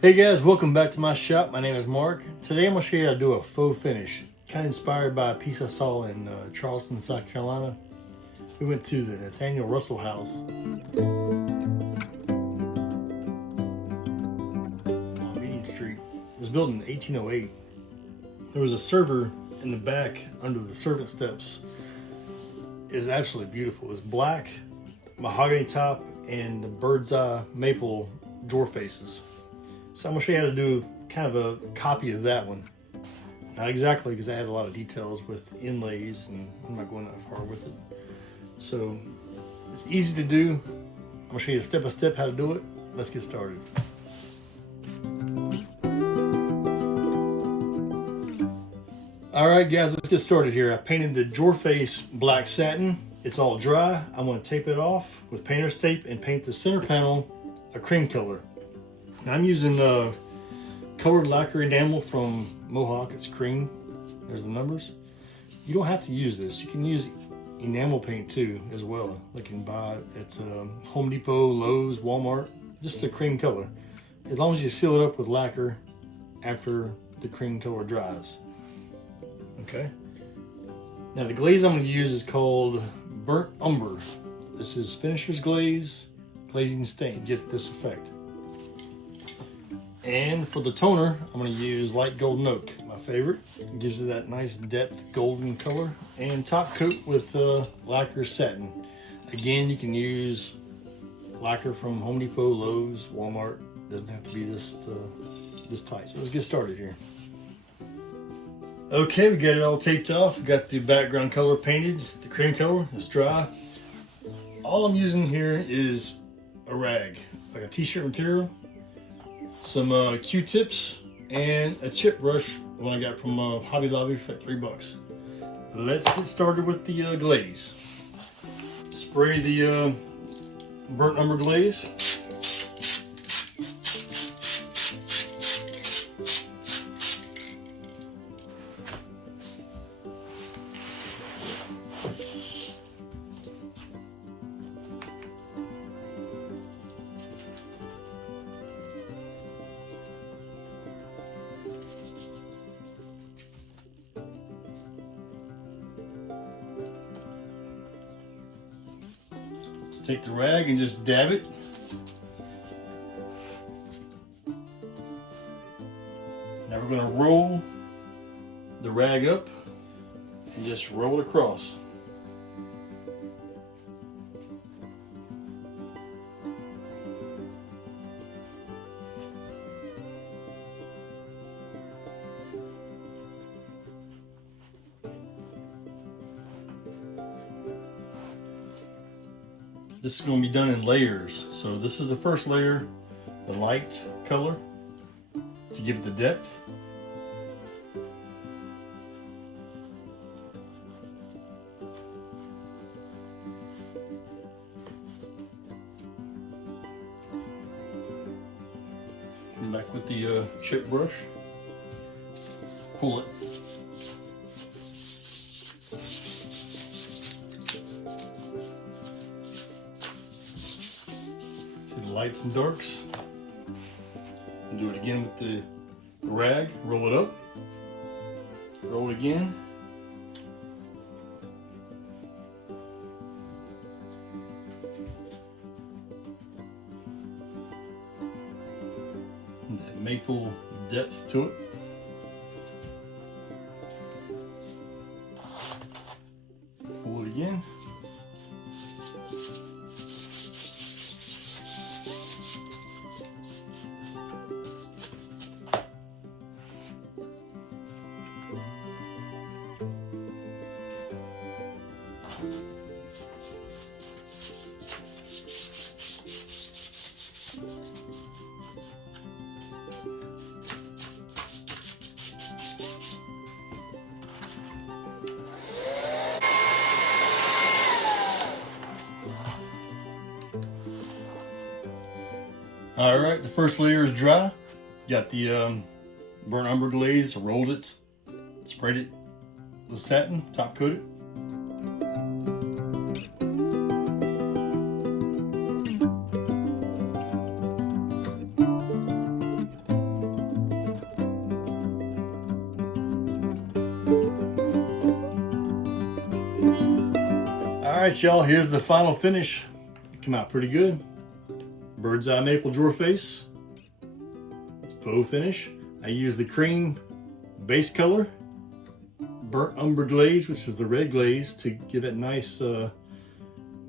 Hey guys, welcome back to my shop. My name is Mark. Today I'm going to show you how to do a faux finish. Kind of inspired by a piece I saw in Charleston, South Carolina. We went to the Nathaniel Russell house on Meeting Street. It was built in 1808. There was a server in the back under the servant steps. It was absolutely beautiful. It was black, mahogany top, and the Birdseye maple drawer faces. So I'm going to show you how to do kind of a copy of that one. Not exactly, because I had a lot of details with inlays and I'm not going that far with it. So it's easy to do. I'm going to show you step by step how to do it. Let's get started. Alright guys, let's get started here. I painted the drawer face black satin. It's all dry. I'm going to tape it off with painter's tape and paint the center panel a cream color. Now I'm using colored lacquer enamel from Mohawk. It's cream. There's the numbers. You don't have to use this. You can use enamel paint too as well. You can buy it at Home Depot, Lowe's, Walmart. Just a cream color. As long as you seal it up with lacquer after the cream color dries. Okay. Now the glaze I'm going to use is called burnt umber. This is finisher's glaze, glazing stain. Get this effect. And for the toner, I'm going to use light golden oak, my favorite. It gives it that nice depth golden color. And top coat with lacquer satin. Again, you can use lacquer from Home Depot, Lowe's, Walmart. It doesn't have to be this tight. So let's get started here. Okay, we got it all taped off. We got the background color painted, the cream color. It's dry. All I'm using here is a rag, like a t-shirt material. Some Q-tips and a chip brush, one I got from Hobby Lobby for $3. Let's get started with the glaze. Spray the burnt umber glaze. Take the rag and just dab it. Now we're going to roll the rag up and just roll it across. This is going to be done in layers. So this is the first layer, the light color, to give it the depth. Come back with the chip brush, pull it. Lights and darks, and do it again with the rag. Roll it up, roll it again, and that maple depth to it. Pull it again. All right, the first layer is dry. Got the burnt umber glaze, rolled it, sprayed it with satin, top coated. right, y'all, here's the final finish. It came out pretty good. Birdseye maple drawer face. It's faux finish. I used the cream base color, burnt umber glaze, which is the red glaze, to give it nice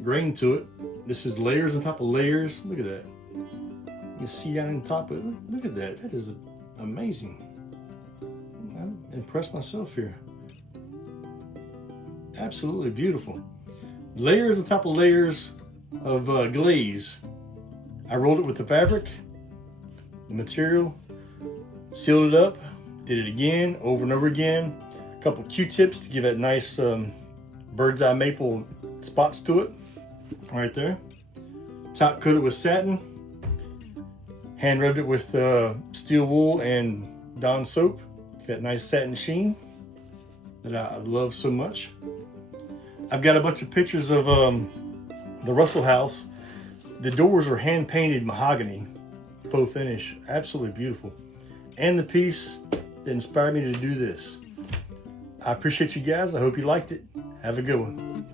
grain to it. This is layers on top of layers. Look at that. You can see down on top of it. Look at that. That is amazing. I'm impressed myself here. Absolutely beautiful. Layers on top of layers of glaze. I rolled it with the fabric, the material, sealed it up, did it again, over and over again. A couple Q-tips to give it nice bird's eye maple spots to it, right there. Top coated with satin. Hand rubbed it with steel wool and Dawn soap. Got nice satin sheen that I love so much. I've got a bunch of pictures of the Russell house. The doors are hand painted mahogany, faux finish, absolutely beautiful. And the piece that inspired me to do this. I appreciate you guys. I hope you liked it. Have a good one.